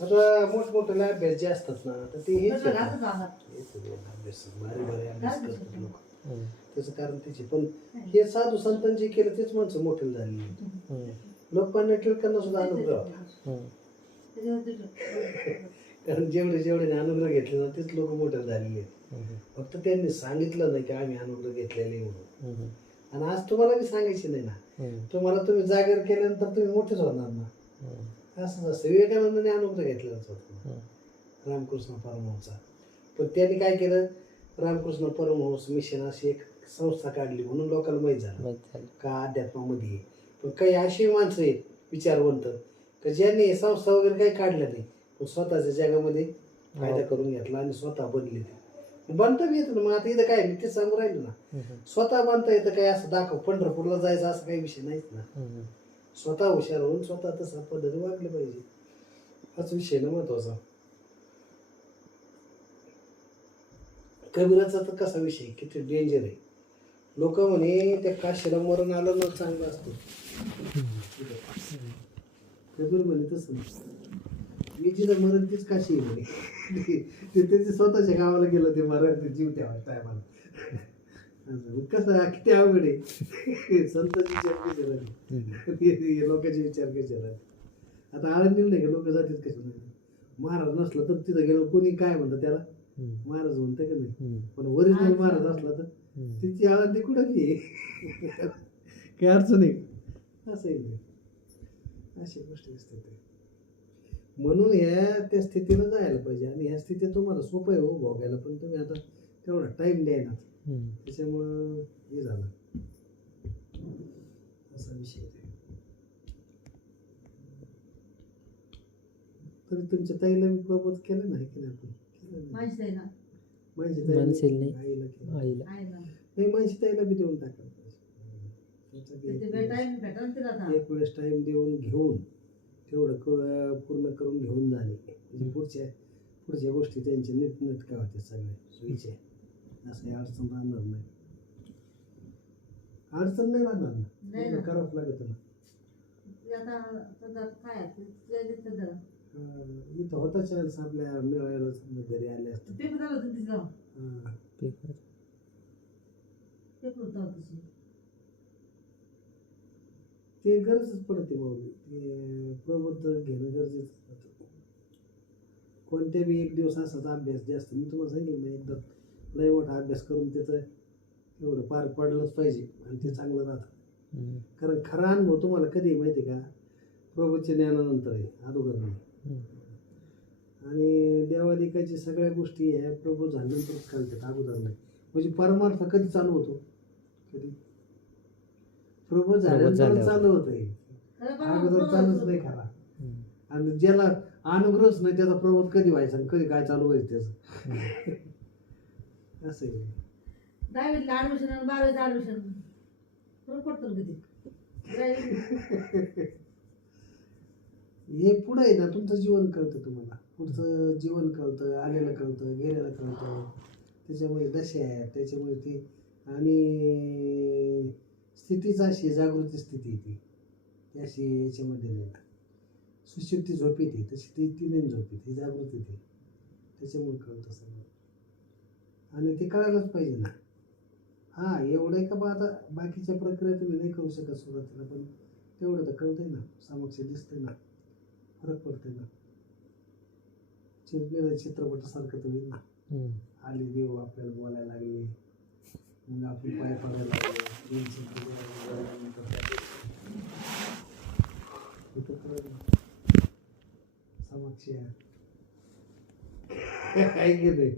आता मोठमोठे अभ्यास जे असतात ना तर ते हेच कसं आहेत राहतं ना. जाणार? हेच अभ्यास भारी भारी अभ्यास करतात लोक. हम्म. त्याचं कारण त्याचे पण हे साधू संतांनी जे केलं तेच माणसं मोठे झाली. हम्म. लोकमान्य टिळकांना सुद्धा अनुग्रह होता. हम्म. कारण जेवढे जेवढे अनुग्रह घेतले ना तेच लोक मोठे झालेले आहेत. हम्म. फक्त त्यांनी सांगितलं नाही की आम्ही अनुग्रह घेतलेले म्हणून. हम्म. आणि आज तुम्हाला बी सांगायचे नाही ना. हम्म. तुम्हाला तुम्ही जागर केल्यानंतर तुम्ही मोठेच होणार ना. हम्म. असंच असतं. विवेकानंदाने अनुग्रह घेतलेलाच होता हम्म. रामकृष्ण परमहंसचा. पण त्यांनी काय केलं, रामकृष्ण परमहंस मिशन अशी एक संस्था काढली म्हणून लोकांना माहीत झालं माहित झालं. का अध्यात्मामध्ये आहे. पण काही अशी माणसं आहेत विचारवंत का ज्यांनी संस्था वगैरे काही काढल्या नाही पण स्वतःच्या जगामध्ये फायदा करून घेतला आणि स्वतः बनले ते. बनता बी येतं ना. मग आता इथं काय मी ते सांगू राहिलो ना. हम्म. स्वतः बनता येतं काय असं दाखव पंढरपूरला जायचं असं काही विषय नाहीच ना. हम्म. स्वतः हुशार होऊन स्वतः तसा पद्धती वागले पाहिजे. हाच विषय ना महत्वाचा. कबीराचा तर कसा विषय किती डेंजर आहे. लोक म्हणे त्या काशीला मरण आलं ना चांगलं असतं. कबीर म्हणे तसं मी जिथं मरण तीच काशी आहे म्हणे. ते त्याच्या स्वतःच्या गावाला गेलं ते मरण ते जीव ठेवायला टायमाला. कसं किती अवघड आहे. संतांची विचार कशी राहिली लोकांचे विचार कसे राहिले. आता आळंदीला नाही का लोक जातात कसे नाही. महाराज नसला तर तिथं गेलो कोणी काय म्हणतं त्याला महाराज म्हणतं का नाही. पण ओरिजिनल महाराज असला तर तिची आळंदी कुठं की काही अडचण आहे. असं आहे. अशा गोष्टी असतात ते. म्हणून ह्या त्या स्थितीला जायला पाहिजे. आणि ह्या स्थितीत तुम्हाला सोपं आहे हो भोगायला. पण तुम्ही आता तेवढा टाइम द्याय ना. त्याच्यामुळं हे झालं असा विषय आहे. तरी तुमच्या ताईला मी प्रपोज केलं नाही की नाही आपण माहिती आहे ना. माणसेल नाही. आईला केलं. आईला. आहे ना. नाही माणशी ताईला बी देऊन टाकायला ते भेटायला भेटा तिला आता. एक वेळेस टाइम देऊन घेऊन तेवढं पूर्ण करून घेऊन जाणे म्हणजे पुढच्या गोष्टी त्यांच्या नीटनेटक्या होत्या सगळ्या सोयीच्या. असं काही अडचण राहणार नाही. अडचण नाही राहणार नाही ना. ना. करावंच लागत ना. ते आता सध्या काय आहे, ते दिसतं जरा. इथं होता चान्स आपल्या मिळायला समजा घरी आले असते. पेपर झालं होतं तिचं. पेपर. पेपर होता तिची. ते गरजच पडते माऊली. ते प्रबोध घेणं गरजेचं होतं. कोणत्या बी एक दिवस असाच अभ्यास जास्त मी तुम्हाला सांगितलं ना एकदा लय मोठा अभ्यास करून त्याचं एवढं पार पडलंच पाहिजे आणि ते चांगलं राहतं. कारण खरा अनुभव तुम्हाला कधी माहिती आहे का प्रबोधच्या ज्ञानानंतर आहे अगोदर नाही. आणि देवादिकाच्या सगळ्या गोष्टी ह्या प्रबोध झाल्यानंतरच कळतात अगोदर नाही. म्हणजे परमार्थ कधी चालू होतो कधी प्रबोध झाल्यानंतर चालू होत आहे. अगोदर चालूच नाही खरा. आणि ज्याला अनुग्रहच नाही त्याचा प्रबोध कधी व्हायचा आणि कधी काय चालू व्हायचं त्याचं असं आहे. 10वीला ऍडमिशन आणि 12वीचं ऍडमिशन फरक पडतो ना किती. हे पुढं आहे ना तुमचं जीवन कळतं तुम्हाला. पुढचं जीवन कळतं आलेलं कळतं गेलेलं कळतं. त्याच्यामुळे दशा आहे त्याच्यामुळे ती आणि स्थितीच अशी जागृती स्थिती येते ती अशी याच्यामध्ये नाही. सुशुद्धी झोप येते तशी ती नाही झोप येते ही जागृती येते. त्याच्यामुळे कळतं सगळं. आणि ते कळायलाच पाहिजे ना. हां एवढं आहे का बा आता बाकीच्या प्रक्रिया तुम्ही नाही करू शकत सुरुवातीला पण तेवढं तर कळतंय ना समक्ष दिसतंय ना फरक पडतंय ना. चित्रपटासारखं तुम्ही ना आली देव आपल्याला बोलायला लागले मग आपण पाय पडायला लागले समक्ष आहे की नाही.